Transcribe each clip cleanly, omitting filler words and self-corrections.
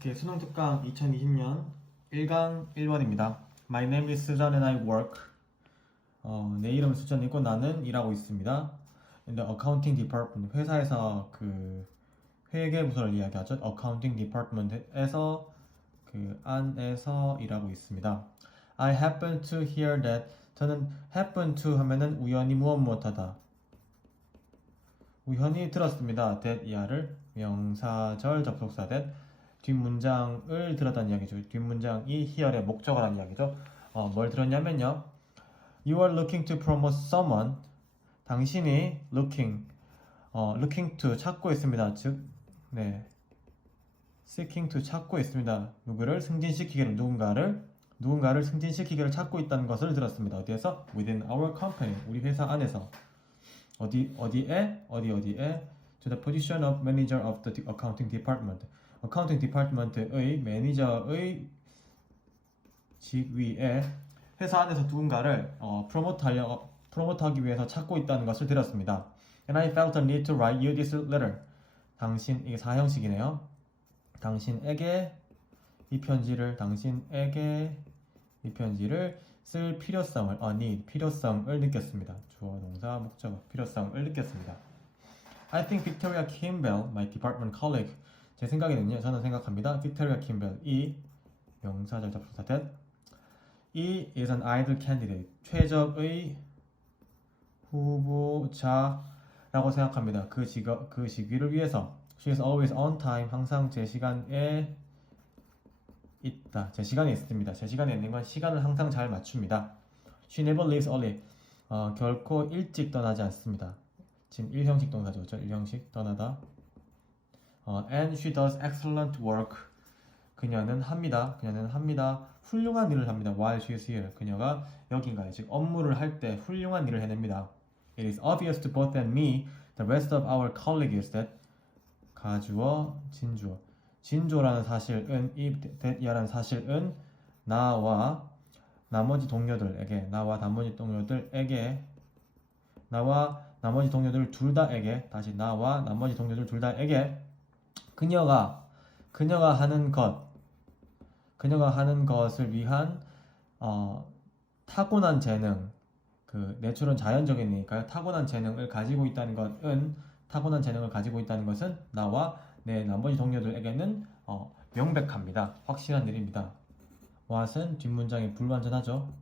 오케이, 수능 특강 2020년 1강 1번입니다. My name is Susan and I work. 내 이름은 수전이고 나는 일하고 있습니다. In the accounting department. 회사에서 그 회계 부서를 이야기하죠. accounting department에서 그 안에서 일하고 있습니다. I happen to hear that. 저는 happen to 하면은 우연히 무엇하다. 우연히 들었습니다. that 이하를 명사절 접속사 that 뒷문장을 들었다는 이야기죠. 뒷문장이 here의 목적어라는 이야기죠. 뭘 들었냐면요. You are looking to promote someone. 당신이 looking to 찾고 있습니다. 즉, 네, seeking to 찾고 있습니다. 누구를 승진시키기를 누군가를 승진시키기를 찾고 있다는 것을 들었습니다. 어디에서? Within our company. 우리 회사 안에서. 어디에? To the position of manager of the accounting department. accounting department의 매니저의 직위에 회사 안에서 누군가를 프로모트하기 위해서 찾고 있다는 것을 들었습니다. And I felt a need to write you this letter. 이게 사형식이네요. 당신에게 이 편지를 쓸 필요성을 필요성을 느꼈습니다. 주어, 동사, 목적어, 필요성을 느꼈습니다. I think Victoria Kimball, my department colleague. 제 생각에는요, 저는 생각합니다. Victoria Kimball, 이 명사절 접속사 that 이 is an ideal candidate. 최적의 후보자라고 생각합니다. 그 직위를 위해서. She is always on time. 항상 제 시간에 있다. 제 시간에 있습니다. 제 시간에 있는 건 시간을 항상 잘 맞춥니다. She never leaves early. 결코 일찍 떠나지 않습니다. 지금 1형식 동사죠. 1형식 떠나다. And she does excellent work. 그녀는 합니다. 훌륭한 일을 합니다. While she is here. 그녀가 여긴가요. 즉 업무를 할 때 훌륭한 일을 해냅니다. It is obvious to both and me, the rest of our colleagues that 가주어, 진주어. 진주어라는 사실은 이라는 사실은 나와 나머지 동료들 둘 다에게 그녀가 하는 것을 위한 타고난 재능, 그 내추럴은 자연적이니까요. 타고난 재능을 가지고 있다는 것은 나와 내 나머지 동료들에게는 명백합니다. 확실한 일입니다. what은 뒷문장이 불완전하죠.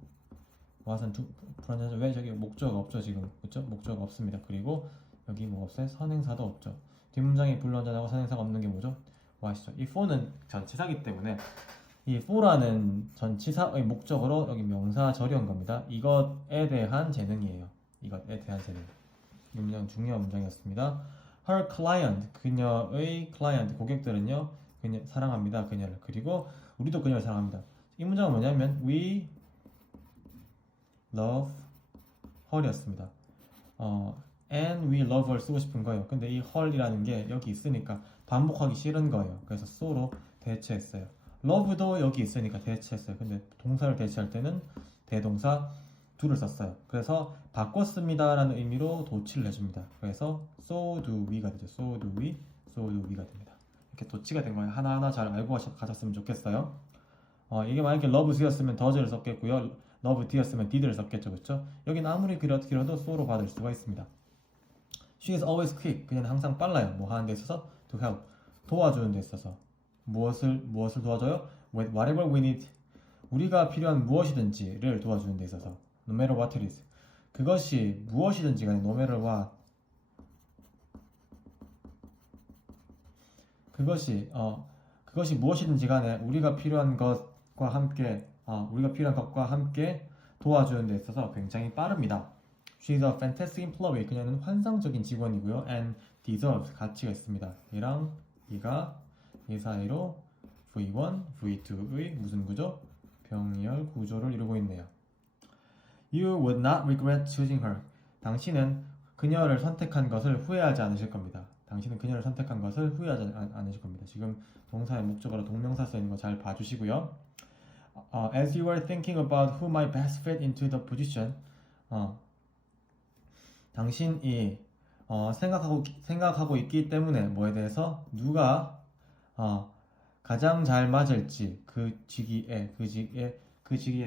불완전하죠. 왜 저기 목적어가 없죠 지금? 그렇죠? 목적어가 없습니다. 그리고 여기 뭐 없어요? 선행사도 없죠. 뒷문장이 불완전하고 선행사가 없는 게 뭐죠? what이죠. 이 for는 전치사기 때문에 이 for라는 전치사의 목적어로 여기 명사절이 온 겁니다. 이것에 대한 재능이에요. 이 문장 중요한 문장이었습니다. Her client, 그녀의 client, 고객들은요, 사랑합니다. 그녀를. 그리고 우리도 그녀를 사랑합니다. 이 문장은 뭐냐면 We love her이었습니다. And we love her 쓰고 싶은 거예요. 근데 이 her이라는 게 여기 있으니까 반복하기 싫은 거예요. 그래서 so로 대체했어요. love도 여기 있으니까 대체했어요. 근데 동사를 대체할 때는 대동사 do를 썼어요. 그래서 바꿨습니다 라는 의미로 도치를 해줍니다. 그래서 so do we가 되죠. so do we가 됩니다. 이렇게 도치가 된 거예요. 하나하나 잘 알고 가셨으면 좋겠어요. 이게 만약에 love do였으면 does를 썼겠고요. love d였으면 did를 썼겠죠. 그렇죠? 여기는 아무리 길어도 so로 받을 수가 있습니다. She is always quick. 그녀는 항상 빨라요. 뭐 하는 데 있어서? to help. 도와주는 데 있어서. 무엇을 도와줘요? whatever we need. 우리가 필요한 무엇이든지를 도와주는 데 있어서. no matter what it is. 그것이 무엇이든지 간에 no matter what. 그것이 무엇이든지 간에 우리가 필요한 것과 함께 도와주는 데 있어서 굉장히 빠릅니다. She's a fantastic employee. 그녀는 환상적인 직원이고요. And deserves. 가치가 있습니다. 얘랑 얘가 이 사이로 V1, V2의 무슨 구조? 병렬 구조를 이루고 있네요. You would not regret choosing her. 당신은 그녀를 선택한 것을 후회하지 않으실 겁니다. 지금 동사의 목적어로 동명사 쓰이는 거 잘 봐주시고요. As you are thinking about who might best fit into the position, 당신이 생각하고 있기 때문에 뭐에 대해서 누가 가장 잘 맞을지 그 직위에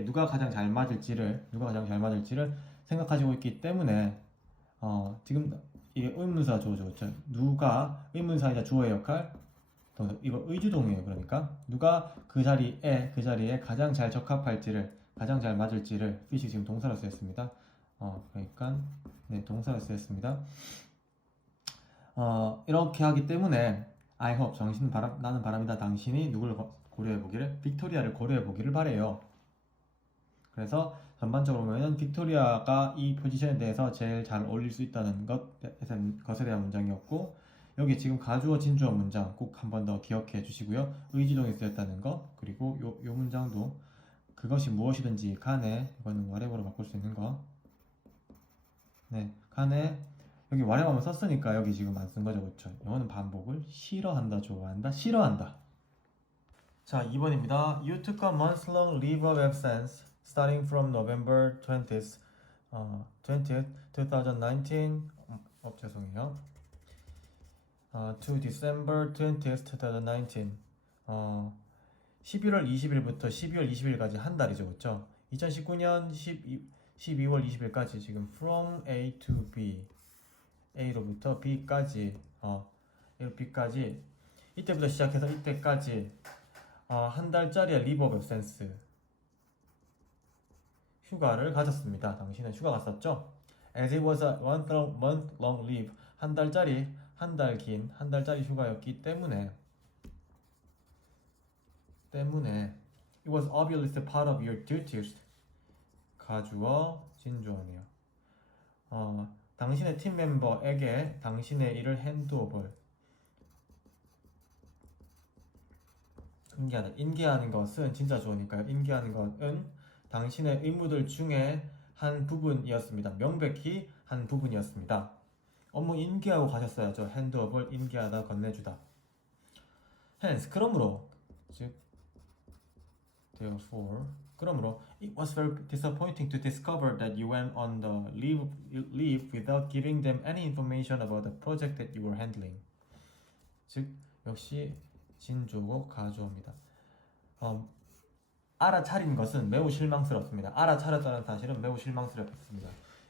누가 가장 잘 맞을지를 생각하시고 있기 때문에 지금 이게 의문사 주어죠. 그렇죠? 누가 의문사이자 주어의 역할 이거 의주동이에요. 그러니까 누가 그 자리에 가장 잘 적합할지를 가장 잘 맞을지를 fit이 지금 동사로 쓰였습니다. 그러니까 네, 동사로 쓰였습니다. 이렇게 하기 때문에 I hope 나는 바랍니다. 당신이 누구를 고려해 보기를 빅토리아를 고려해 보기를 바래요. 그래서 전반적으로 보면은 빅토리아가 이 포지션에 대해서 제일 잘 어울릴 수 있다는 것에 대한 문장이었고 여기 지금 가주어 진주어 문장 꼭 한 번 더 기억해 주시고요. 의지동이 쓰였다는 거 그리고 요 문장도 그것이 무엇이든지 간에 이거는 whatever로 바꿀 수 있는 거 네, 간에 여기 whatever만 썼으니까 여기 지금 안 쓴 거죠. 그렇죠? 영어는 반복을 싫어한다, 좋아한다, 싫어한다. 자, 2번입니다. You took a month-long leave of absence starting from November 20th, 2019. 죄송해요. To December 20th, 2019. 11월 20일부터 12월 20일까지 한 달이죠, 그렇죠? 2019년 12월 20일까지 지금 from A to B, A로부터 B까지, B까지 이때부터 시작해서 이때까지 한 달짜리의 leave of absence 휴가를 가졌습니다. 당신은 휴가 갔었죠? As it was a month long leave 한 달짜리 휴가였기 때문에 it was obviously part of your duties 가주어 진주어네요. 당신의 팀 멤버에게 당신의 일을 핸드오버 인계하는 것은 진짜 주어니까요. 인계하는 것은 당신의 의무들 중에 한 부분이었습니다. 명백히 한 부분이었습니다. 업무 인계하고 가셨어야죠. 핸드업을 인계하다 건네주다. Hence 그러므로 즉 therefore 그러므로 it was very disappointing to discover that you went on the leave without giving them any information about the project that you were handling. 즉 역시 진주어 가주어입니다. 알아차린 것은 매우 실망스럽습니다. 알아차렸다는 사실은 매우 실망스럽습니다.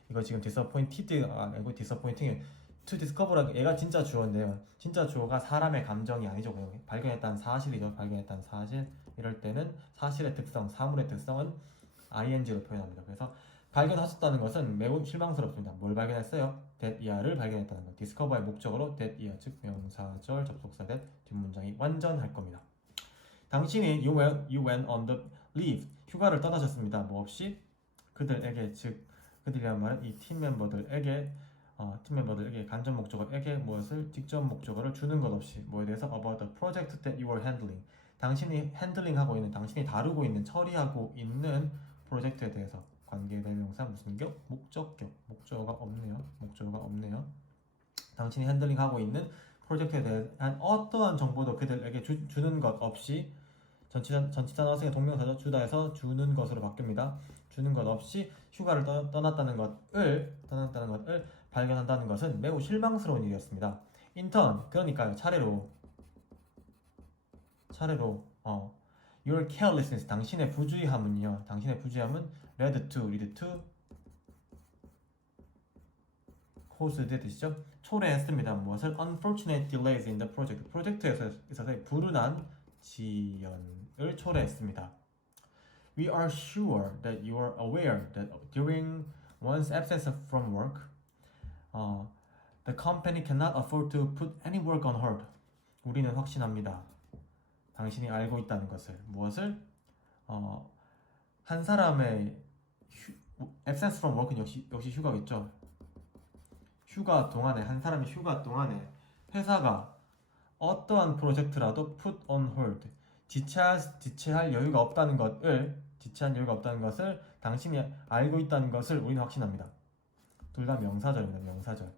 이거 지금 disappointed가 아니고 disappointing to discover라는 얘가 진짜 주어인데요. 진짜 주어가 사람의 감정이 아니죠. 그냥 발견했다는 사실이죠. 발견했다는 사실. 이럴 때는 사실의 특성, 사물의 특성은 ing로 표현합니다. 그래서 발견하셨다는 것은 매우 실망스럽습니다. 뭘 발견했어요? that year를 발견했다는 것. discover의 목적어로 that year, 즉 명사절 접속사 that 뒷문장이 완전할 겁니다. 당신이 you went on the leave 휴가를 떠나셨습니다. 뭐 없이 그들에게 즉 그들이란 말은 이 팀 멤버들에게 간접 목적어에게 무엇을 직접 목적어를 주는 것 없이 뭐에 대해서 about the project that you were handling 당신이 핸들링하고 있는 당신이 다루고 있는 처리하고 있는 프로젝트에 대해서 관계대명사 무슨 격? 목적격 목적어가 없네요. 당신이 핸들링하고 있는 프로젝트에 대한 어떠한 정보도 그들에게 주는 것 없이 전치사 나우승의 동명사죠. 주다에서 주는 것으로 바뀝니다. 주는 것 없이 휴가를 떠났다는 것을 발견한다는 것은 매우 실망스러운 일이었습니다. 인턴 그러니까요. 차례로 your carelessness 당신의 부주의함은요. lead to caused 뜻이죠. 초래했습니다. 무엇을? unfortunate delays in the project 프로젝트에서 있어서의 불운한 지연을 초래했습니다. We are sure that you are aware that during one's absence from work, the company cannot afford to put any work on hold. 우리는 확신합니다. 당신이 알고 있다는 것을 무엇을? 한 사람의 absence from work는 역시 휴가겠죠. 한 사람이 휴가 동안에 회사가 어떠한 프로젝트라도 put on hold 지체할 여유가 없다는 것을 당신이 알고 있다는 것을 우리는 확신합니다. 둘 다 명사절입니다. 명사절.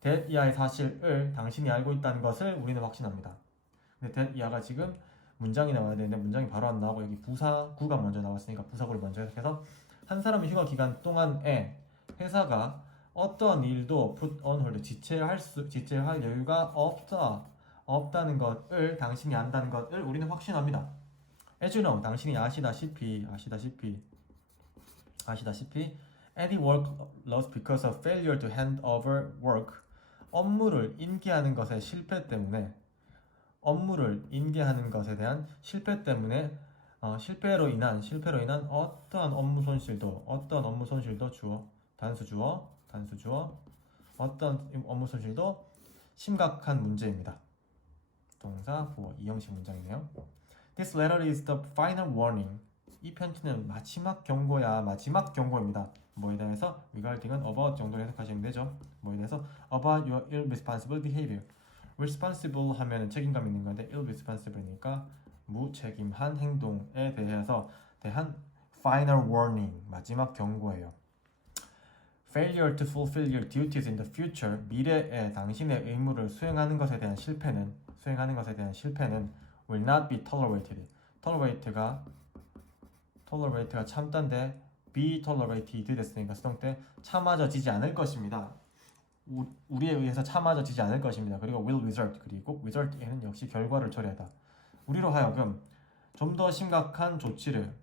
that 이하의 사실을 당신이 알고 있다는 것을 우리는 확신합니다. 근데 that 이하가 지금 문장이 나와야 되는데 문장이 바로 안 나오고 여기 부사구가 먼저 나왔으니까 부사구를 먼저 해서 한 사람의 휴가 기간 동안에 회사가 어떠한 일도 put on hold 지체할 여유가 없다는 것을 당신이 안다는 것을 우리는 확신합니다. As you know, 당신이 아시다시피 Eddie work lost because of failure to hand over work. 업무를 인계하는 것의 실패 때문에 실패로 인한 어떠한 업무 손실도 주어 단수 주어 어떤 업무 손실도 심각한 문제입니다. 동사 보어 이형식 문장이네요. This letter is the final warning. 이 편지는 마지막 경고입니다. 뭐에 대해서? regarding은 about 정도로 해석하시면 되죠. 뭐에 대해서? about your irresponsible behavior. responsible 하면 책임감 있는 건데 irresponsible니까 무책임한 행동에 대한 final warning, 마지막 경고예요. Failure to fulfill your duties in the future, 미래에 당신의 의무를 수행하는 것에 대한 실패는 will not be tolerated. tolerate가 참다인데 be tolerated 됐으니까 수동 때 참아져지지 않을 것입니다. 우리에 의해서 참아져지지 않을 것입니다. 그리고 will result, 그리고 result에는 역시 결과를 초래하다. 우리로 하여금 좀 더 심각한 조치들을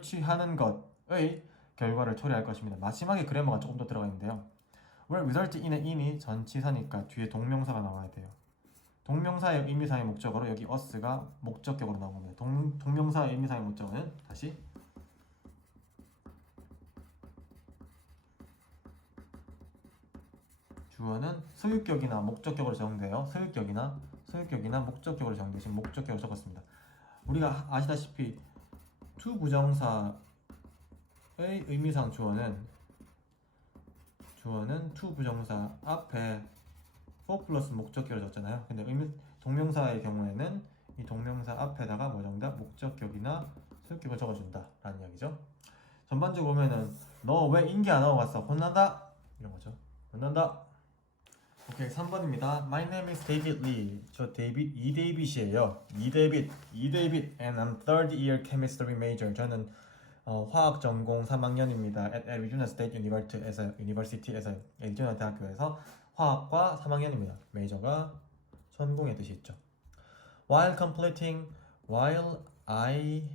취하는 것의 결과를 초래할 것입니다. 마지막에 그래머가 조금 더 들어가 있는데요. where result in이 전치사니까 뒤에 동명사가 나와야 돼요. 동명사의 의미상의 목적어로 여기 us가 목적격으로 나온 겁니다. 동명사의 의미상의 목적어는 다시 주어는 소유격이나 목적격으로 적용돼요. 소유격이나 목적격으로 적용돼요. 지금 목적격으로 적었습니다. 우리가 아시다시피 to 부정사의 의미상 주어는 to 부정사 앞에 for 플러스 목적격을 적잖아요. 근데 동명사의 경우에는 이 동명사 앞에다가 뭐 정답? 목적격이나 소유격을 적어준다 라는 이야기죠. 전반적으로 보면은 너 왜 인기 안 하고 갔어? 혼난다? 이런 거죠. 혼난다. 오케이, 3번입니다. My name is David Lee. 저 이데이빗이에요. 이데이빗 and I'm third year chemistry major. 저는 화학 전공 3학년입니다. at Arizona State University에서 애리조나 대학교에서 화학과 3학년입니다. 메이저가 전공의 뜻이 있죠. While I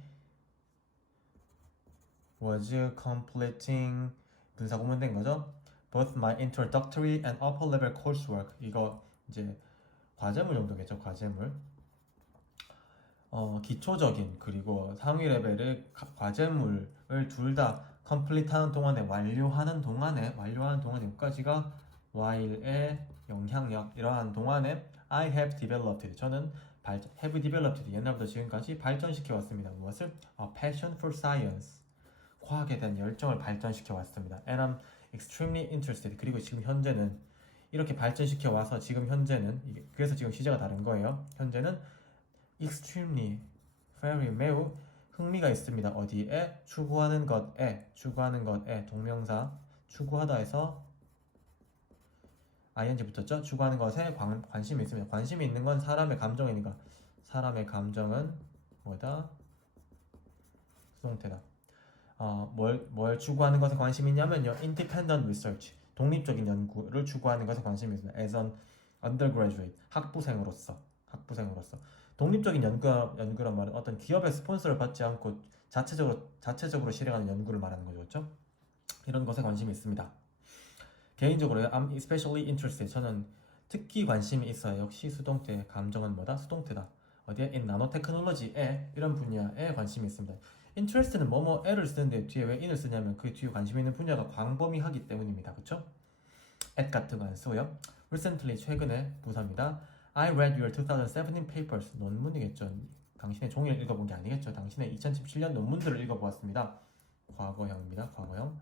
was completing 분사구문된 거죠. Both my introductory and upper level coursework. 이거 이제 과제물 정도겠죠. 과제물. 기초적인 그리고 상위 레벨의 과제물을 둘 다 complete하는 동안에 완료하는 동안에 여기까지가 while의 영향력. 이러한 동안에 I have developed. 저는 have developed. 옛날부터 지금까지 발전시켜 왔습니다. 무엇을? A passion for science. 과학에 대한 열정을 발전시켜 왔습니다. And I'm extremely interested. 그리고 지금 현재는 이렇게 발전시켜 와서 지금 현재는 그래서 지금 시제가 다른 거예요. 현재는 extremely, very, 매우 흥미가 있습니다. 어디에? 추구하는 것에 동명사 추구하다 해서 ing 붙었죠? 추구하는 것에 관심이 있습니다. 관심이 있는 건 사람의 감정이니까 사람의 감정은 뭐다? 수동태다. 뭘 추구하는 것에 관심이 있냐면요. Independent research, 독립적인 연구를 추구하는 것에 관심이 있습니다. As an undergraduate, 학부생으로서. 독립적인 연구란 말은 어떤 기업의 스폰서를 받지 않고 자체적으로 실행하는 연구를 말하는 거죠. 그렇죠? 이런 것에 관심이 있습니다. 개인적으로 I'm especially interested. 저는 특히 관심이 있어요. 역시 수동태, 감정은 뭐다? 수동태다. 어디에? in 나노테크놀로지에 이런 분야에 관심이 있습니다. interest는 뭐뭐에를 쓰는데 뒤에 왜 in을 쓰냐면 그 뒤에 관심 있는 분야가 광범위하기 때문입니다. 그쵸? at 같은 거 안 쓰고요. recently 최근에 부사입니다. I read your 2017 papers. 논문이겠죠. 당신의 종이를 읽어본 게 아니겠죠. 당신의 2017년 논문들을 읽어보았습니다. 과거형입니다. 과거형.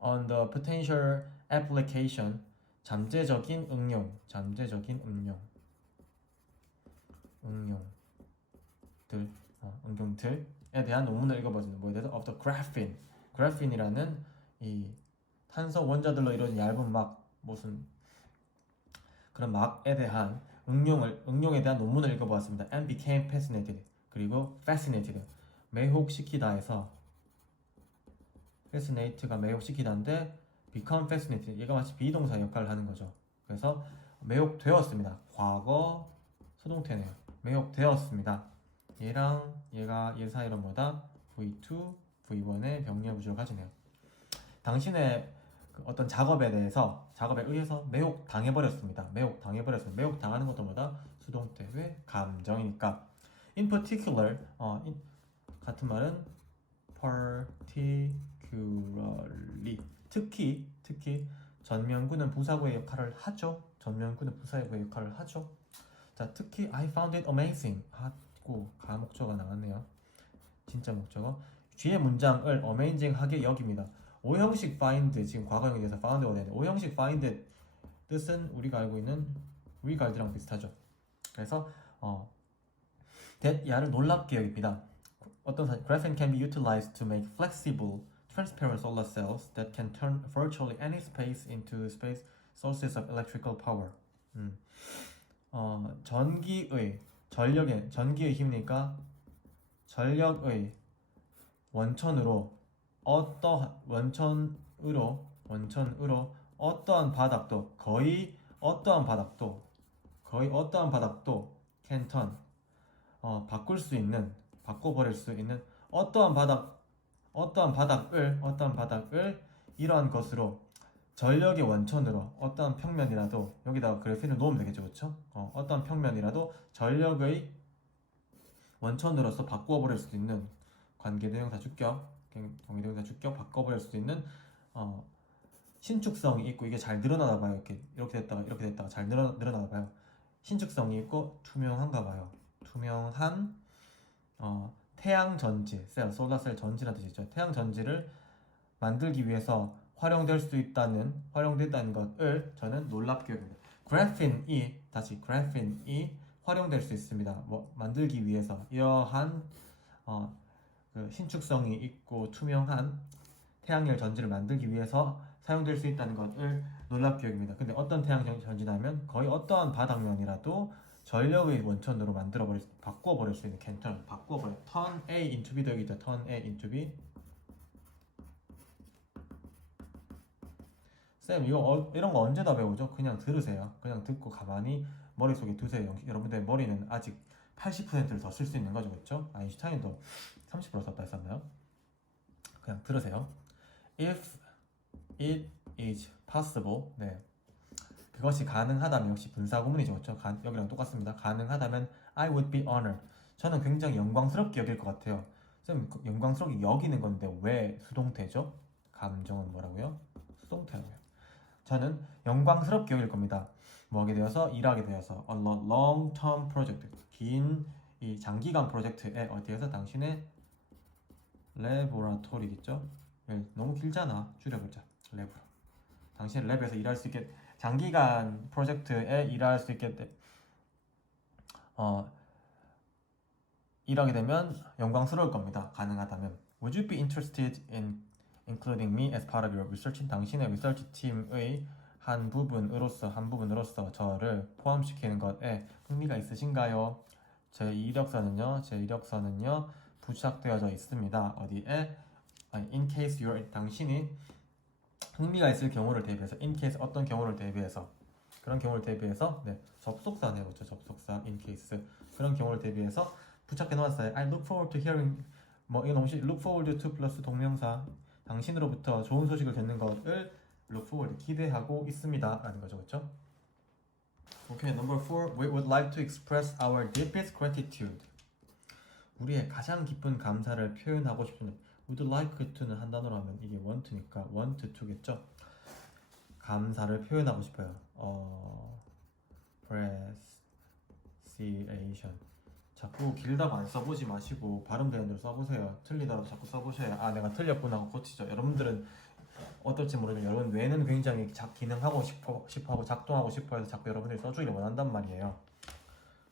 On the potential application. 잠재적인 응용. 응용들에 대한 논문을 읽어봤습니다. 뭐에 대해서? Of the graphene. graphene이라는 이 탄소 원자들로 이루어진 얇은 무슨 그런 막에 대한 응용에 대한 논문을 읽어보았습니다. And became fascinated. 그리고 fascinated. 매혹시키다 해서 fascinate가 매혹시키다인데 become fascinated. 얘가 마치 비동사 역할을 하는 거죠. 그래서 매혹되었습니다. 과거 수동태네요. 매혹되었습니다. 얘랑 얘 사이로 뭐다? V2, V1의 병렬 구조를 가지네요. 당신의 어떤 작업에 의해서 매혹 당해버렸습니다. 매혹 당하는 것도 뭐다? 수동태. 왜? 감정이니까. In particular, 같은 말은 particularly. 특히 전면구는 부사구의 역할을 하죠. 자, 특히 I found it amazing. 하고 가목조가 나왔네요. 진짜 목적어. 뒤에 문장을 amazing하게 여깁니다. 오형식 find, 지금 과거형에 대해서 found가 되는데 오형식 find 뜻은 우리가 알고 있는 regard랑 비슷하죠. 그래서 that 야를 놀랍게 여깁니다. 어떤 graphene can be utilized to make flexible, transparent solar cells that can turn virtually any space into space sources of electrical power. 전기의 힘이니까 전력의 원천으로 어떠한 바닥도 거의 어떠한 바닥도 can turn 바꿔버릴 수 있는 어떠한 바닥을 이러한 것으로 전력의 원천으로 어떠한 평면이라도 여기다가 그래프를 놓으면 되겠죠, 그렇죠? 어떠한 평면이라도 전력의 원천으로서 바꿔버릴 수 있는 관계대명사 주격 바꿔버릴 수 있는 신축성이 있고 이게 잘 늘어나나 봐요. 이렇게 됐다가 잘 늘어나나 봐요. 신축성이 있고 투명한가 봐요. 투명한 태양 전지, 솔라셀 전지라는 뜻이죠. 태양 전지를 만들기 위해서 활용됐다는 것을 저는 놀랍게 여깁니다. 그래핀이 활용될 수 있습니다. 만들기 위해서 이러한 그 신축성이 있고 투명한 태양열 전지를 만들기 위해서 사용될 수 있다는 것을 놀랍게 여깁니다. 근데 어떤 태양 전지냐면 거의 어떠한 바닥면이라도 전력의 원천으로 바꿔버릴 수 있는 turn A into B도 여기 있죠. turn A into B. 쌤 이거 이런 거 언제 다 배우죠? 그냥 들으세요. 그냥 듣고 가만히 머릿속에 두세요. 여러분들 머리는 아직 80%를 더 쓸 수 있는 거죠, 그렇죠? 아인슈타인도 30% 썼다 했었나요? 그냥 들으세요. If it is possible, 네, 그것이 가능하다면 역시 분사구문이죠, 그렇죠? 여기랑 똑같습니다. 가능하다면 I would be honored. 저는 굉장히 영광스럽게 여길 것 같아요. 쌤, 영광스럽게 여기는 건데 왜 수동태죠? 감정은 뭐라고요? 수동태라고요. 저는 영광스럽게 여길 겁니다. 일하게 되어서 a long-term project, 긴 이 장기간 프로젝트에 어디에서 당신의 레보라토리겠죠? 너무 길잖아. 줄여보자. 랩으로. 당신의 랩에서 일할 수 있게 장기간 프로젝트에 일할 수 있게 일하게 되면 영광스러울 겁니다. 가능하다면. Would you be interested in including me as part of your research? 당신의 리서치 팀의 한 부분으로서 저를 포함시키는 것에 흥미가 있으신가요? 제 이력서는요 부착되어져 있습니다. 어디에? In case 당신이 흥미가 있을 경우를 대비해서, in case 어떤 경우를 대비해서, 그런 경우를 대비해서, 네, 접속사네요, 그렇죠? 접속사, in case 그런 경우를 대비해서 부착해 놓았어요. I look forward to hearing, 이거 너무 look forward to 플러스 동명사, 당신으로부터 좋은 소식을 듣는 것을 look forward, 기대하고 있습니다 라는 거죠, 그렇죠? 오케이, number 4. We would like to express our deepest gratitude. 우리의 가장 깊은 감사를 표현하고 싶습니다. would like to는 한 단어로 하면 이게 want니까 want to겠죠? 감사를 표현하고 싶어요. appreciation. 자꾸 길다고 안 써보지 마시고 발음되는 대로 써보세요. 틀리더라도 자꾸 써보셔야 내가 틀렸구나 하고 고치죠. 여러분들은 어떨지 모르지만 여러분 뇌는 굉장히 기능하고 싶어하고 작동하고 싶어해서 자꾸 여러분들이 써주기를 원한단 말이에요.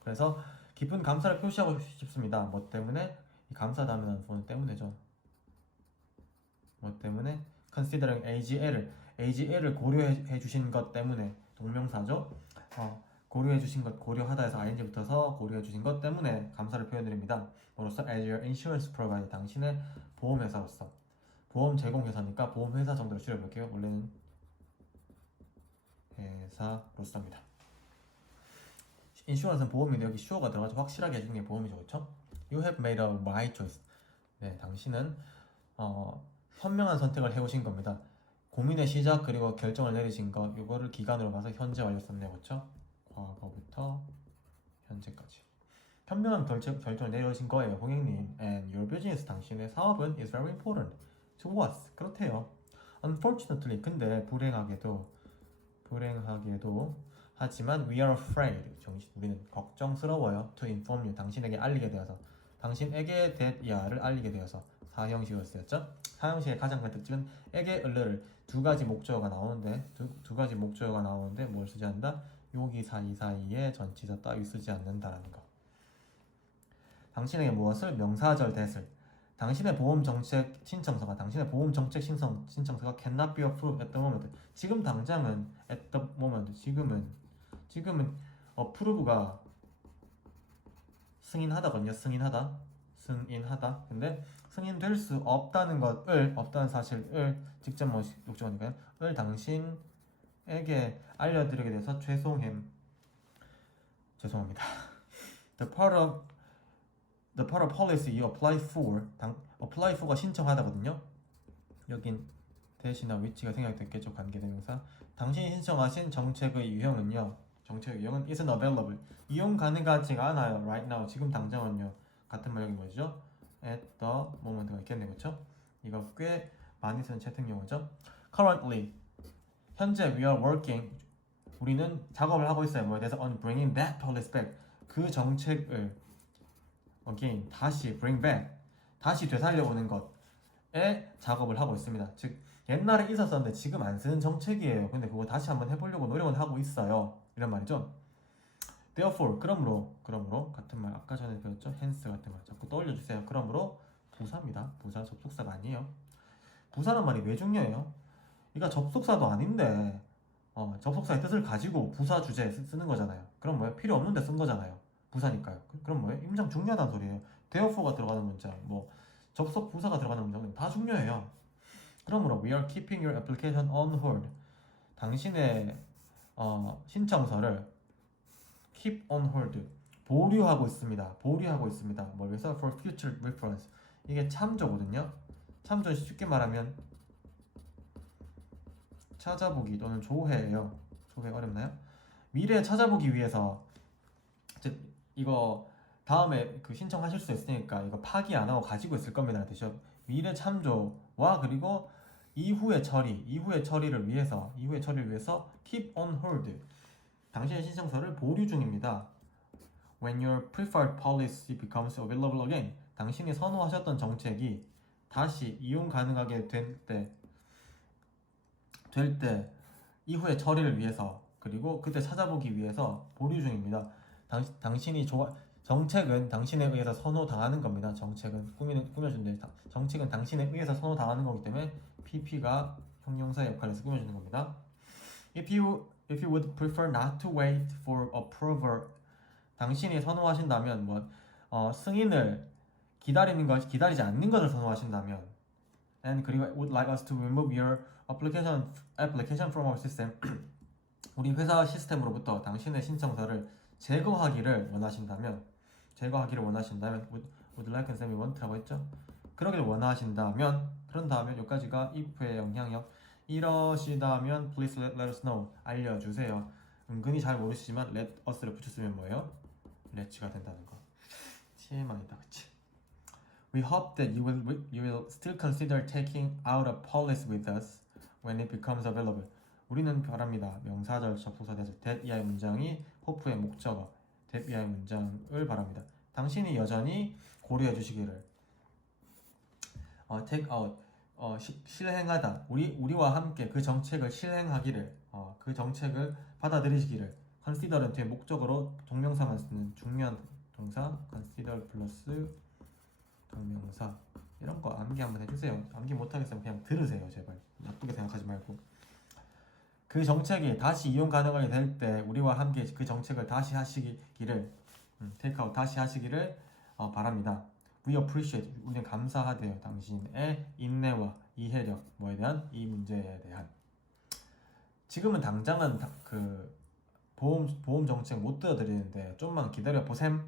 그래서 깊은 감사를 표시하고 싶습니다. 뭐 때문에? 이 감사하다는 뭐 때문에죠. 뭐 때문에? considering AGL을 고려해 주신 것 때문에, 동명사죠. 고려해 주신 것, 고려하다 해서 ing 붙어서 고려해 주신 것 때문에 감사를 표현드립니다. 뭐로써? as your insurance provider, 당신의 보험회사로서. 보험 제공회사니까 보험회사 정도로 줄여볼게요. 원래는 회사로서입니다. 인슈런스는 보험인데 여기 sure가 들어가서 확실하게 해주는 게 보험이죠, 그렇죠? You have made a right choice. 네, 당신은 현명한 선택을 해오신 겁니다. 고민의 시작 그리고 결정을 내리신 것, 이거를 기간으로 봐서 현재 완료 썼네요, 그렇죠? 과거부터 현재까지. 현명한 결정을 내려오신 거예요, 고객님. And your business, 당신의 사업은 is very important to us. 그렇대요. Unfortunately, 근데 불행하게도 하지만 we are afraid. 우리는 걱정스러워요. To inform you. 당신에게 알리게 되어서. 당신에게 that야를 알리게 되어서. 사형식으로 쓰였죠. 사형식의 가장 큰 특징은 에게 을를 두 가지 목적어가 나오는데 두 가지 목적어가 나오는데 뭘 쓰지 않는다? 여기 사이에 전치사 따위 쓰지 않는다라는 거. 당신에게 무엇을? 명사절 that을. 당신의 보험 정책 신청서가 cannot be approved at the moment. 지금 당장은 at the moment. 지금은 approve가 승인하다거든요. 승인하다. 근데 승인될 수 없다는 사실을 직접 목적어니까요. 을 당신에게 알려드리게 돼서 죄송합니다. The part of policy you apply for가 신청하다거든요. 여긴 대시나 위치가 생략됐겠죠. 관계대명사. 당신이 신청하신 정책의 유형은요. isn't available. 이용 가능하지가 않아요. Right now. 지금 당장은요. 같은 말 여기 뭐죠? At the moment가 있겠네, 그렇죠? 이거 꽤 많이 쓰는 채택 용어죠. Currently. 현재 we are working. 우리는 작업을 하고 있어요. 뭐에 대해서 on bringing that policy back. 그 정책을 again 다시 bring back 다시 되살려오는 것에 작업을 하고 있습니다. 즉 옛날에 있었었는데 지금 안 쓰는 정책이에요. 근데 그거 다시 한번 해보려고 노력은 하고 있어요. 이런 말이죠. Therefore 그러므로 같은 말 아까 전에 배웠죠. hence 같은 말 자꾸 떠올려주세요. 그러므로 부사입니다. 부사 접속사가 아니에요. 부사란 말이 왜 중요해요? 그러니까 접속사도 아닌데 접속사의 뜻을 가지고 부사 주제에 쓰는 거잖아요. 그럼 뭐예요? 필요 없는데 쓴 거잖아요. 부사니까요. 그럼 뭐예요? 임장 중요하다는 소리예요. Therefore가 들어가는 문장, 접속 부사가 들어가는 문장은 다 중요해요. 그러므로 we are keeping your application on hold. 당신의 신청서를 keep on hold 보류하고 있습니다. 뭘 위해서? For future reference. 이게 참조거든요. 참조 쉽게 말하면 찾아보기 또는 조회예요. 조회 어렵나요? 미래에 찾아보기 위해서 즉 이거 다음에 그 신청하실 수 있으니까 이거 파기 안 하고 가지고 있을 겁니다. 뜻이요. 미래 참조와 그리고 이후의 처리를 위해서 keep on hold. 당신의 신청서를 보류 중입니다. When your preferred policy becomes available again. 당신이 선호하셨던 정책이 다시 이용 가능하게 될 때 이후의 처리를 위해서 그리고 그때 찾아보기 위해서 보류 중입니다. 당신이 정책은 당신에 의해서 선호당하는 겁니다. 정책은 꾸며준데 정책은 당신에 의해서 선호당하는 거기 때문에 PP가 형용사 역할에서 꾸며주는 겁니다. If you would prefer not to wait for approval, 당신이 선호하신다면 승인을 기다리지 않는 것을 선호하신다면, and 그리고 would like us to remove your application from our system, 우리 회사 시스템으로부터 당신의 신청서를 제거하기를 원하신다면 would like and 쌤이 want라고 했죠? 그러길 원하신다면 그런 다음에 여기까지가 if의 영향력. 이러시다면 please let us know. 알려주세요. 은근히 잘 모르시지만 let us를 붙였으면 뭐예요? let's가 된다는 거. TMI다, 그치? We hope that you will still consider taking out a policy with us when it becomes available. 우리는 바랍니다. 명사절 접속사 대절 that 이하의 문장이 hope의 목적어 that 이하의 문장을 바랍니다. 당신이 여전히 고려해 주시기를 take out 실행하다 우리와 함께 그 정책을 실행하기를 그 정책을 받아들이시기를 consider은 뒤에 목적으로 동명사만 쓰는 중요한 동사 consider 플러스 동명사 이런 거 암기 한번 해주세요. 암기 못하겠으면 그냥 들으세요. 제발 나쁘게 생각하지 말고 그 정책이 다시 이용 가능하게 될 때 우리와 함께 그 정책을 다시 하시기를 take out 다시 하시기를 바랍니다. We appreciate 우리는 감사하대요. 당신의 인내와 이해력 뭐에 대한 이 문제에 대한 지금은 당장은 그 보험 정책 못 들어드리는데 좀만 기다려 보셈.